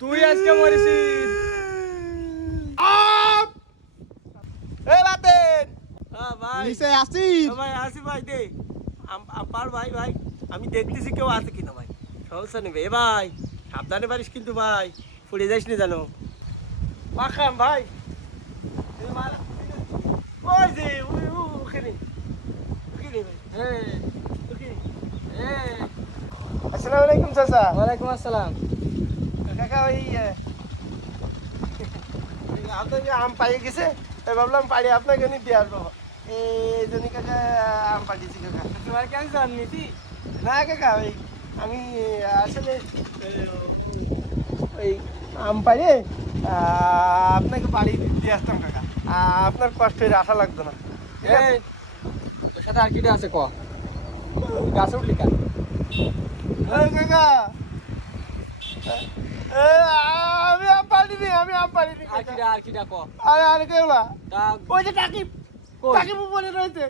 তুই আজকে মরিছিস। এ বাতেন হ্যাঁ ভাই, নিচে আসিস? ভাই আসি ভাই দে। আপার ভাই ভাই, আমি দেখতেছি কেউ আছে কিনা ভাই। সমস্যা নেবে এ ভাই, সাবধানে পারিস কিন্তু ভাই, পড়ে যাইস না জানো। পাখাম ভাই, ওই যে ওখানে ওখানে ভাই, হ্যাঁ ওখানে, হ্যাঁ। আসসালামু আলাইকুম চাচা। ওয়ালাইকুম আসসালাম। কাকা ওই আপনার যে আম পাইয়ে গেছে, তাই ভাবলাম পাড়ি আপনাকে নিয়ে দিয়ে আসবো। এই জন্য কাকা আম পাঠিয়েছি কাকা। তোমার কেন জান নিতি? না কাকা ওই আমি আসলে ওই আম পাইয়ে আপনাকে বাড়ি দিয়ে আসতাম কাকা। আপনার কষ্টের আশা লাগতো না। ঠিক আছে? এই তোর সাথে আর কিটা আছে ক? গাছে উঠলি কেন? এই কাকা আমি আম পারিনি, আমি আম পারিনি আর কাকা। কিটা ক? আরে আরে কেউলা তা ওই যে টাকি কই? টাকি উপরে রয়েছে,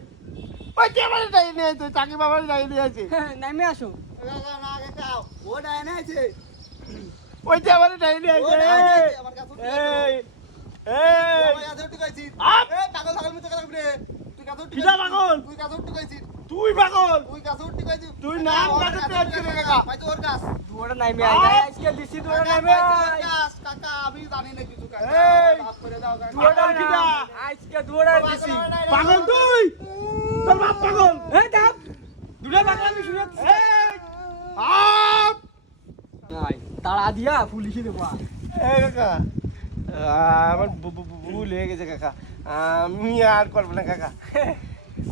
ওই যে আমার ডাই নিয়ে আছে, টাকি বাবার ডাই নিয়ে আছে। নামে আসো। কাকা না কাকা ও ডাইনে আছে। ওই যে আমার ডাই নিয়ে আছে। এই আপ! কিটা পাগল? তুই পাগল, তুই নাম কাটাতে আসছিস রে কাকা। দুয়ারে নামে আই যায় আজকে দিছি দুয়ারে নামে আই। এই দুয়ারে কিটা? আজকে দুয়ারে দিছি। পাগল তুই, তোর বাপ পাগল। এই দাও। দুটা পাগলামি শুনে এই আপ! নাই তাড়া দিয়া পুলিশে দেবো। এই কাকা আমার ভুল হয়ে গেছে কাকা, আমি আর করবো না কাকা।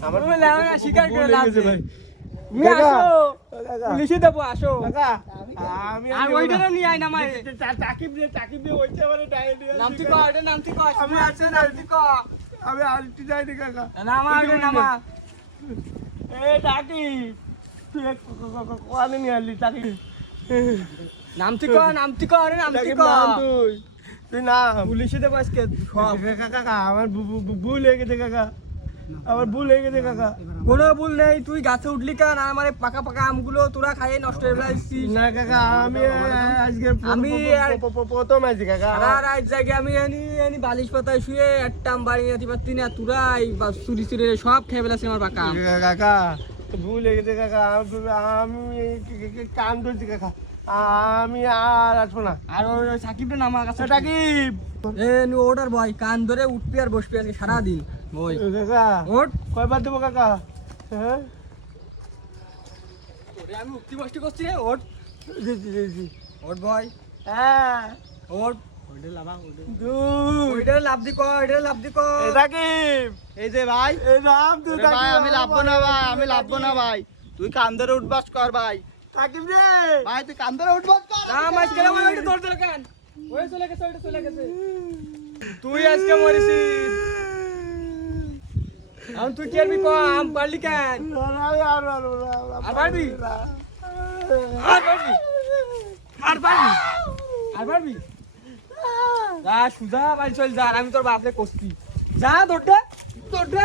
আমার তুমি লাও না, স্বীকার করে ভুল হয়ে লাভ গেছে নেই। ভাই। তুমি কাকা, আসো, কাকা, পুলিশে দেবো আসো। কাকা, আমি আর ওইটারে নিয়ে আয় না মাই। টাকিব দিয়ে ওইটা আমার ডায়রিয়া নামতি ক, এটা নামতি ক। আমি আছি নামতি ক। আমি আলটি যাইনি কাকা। নামা এটা নামা। এই টাকি তুই কোয়ালে নিয়ে আলি টাকি। নামতি ক, নামতি ক, আরে নামতি টাকিব ক। নাম তুই নাম। পুলিশে দেবো আজকে সব। কাকা আমার ভুল হয়ে গেছে কাকা, আমার ভুল হয়ে গেছে কাকা। কোনো ভুল নেই, তুই গাছে উঠলি কেন? আর আমার এই পাকা পাকা আমগুলো তোরা খাইয়ে নষ্ট হয়ে ফেলাইছিস। না কাকা আমি আজকে আমি আর- প্রথম আছি কাকা। সারা রাত জাগে আমি এনি বালিশ পাতায় শুয়ে একটা আম বাড়ি নিতে পারতি না, তোরাই বা চুরি চুরি সব খেয়ে ফেলাছি আমার পাকা আম। কাকা ভুল হয়ে গেছে কাকা, আমি কান ধরছি কাকা, আমি আর আসবো না। আর ওই সাকিবটা নামা কাছে টাকিব এ নু ওটার ভয় কান ধরে উঠবি আর বসবি আজকে সারাদিন ওই কাকা ওঠ। কয়বার দেবো কাকা? হ্যাঁ ওরে আমি উঠতি বসতি করছি রে, ওঠ জি জি জি জি ওঠ ভয় হ্যাঁ ওঠ। ওইটা লাভা দুই ওইটা লাভ দি কর, ওইটা লাভ দি কর। টাকিব এই যে ভাই, এই নাম তুই ওরে ভাই আমি লাভবো না ভাই, আমি লাভবো না ভাই। তুই কান ধরে উঠবাস কর ভাই। টাকিব রে ভাই তুই কান ধরে উঠবাস কর। না মাছ কেন ওই ওইটা ধর ধর কেন? ওই চলে গেছে, ওইটা চলে গেছে। তুই আজকে মরিছিস। আম তুই কি আরবি ক, আম পারলি কেন? আর পারবি? আর পারবি? আর পারবি? আর পারবি? যা সুজা বাড়ি চল যা, আর আমি তোর বাপরে কষছি। যা দৌড় দে, দৌড় দে।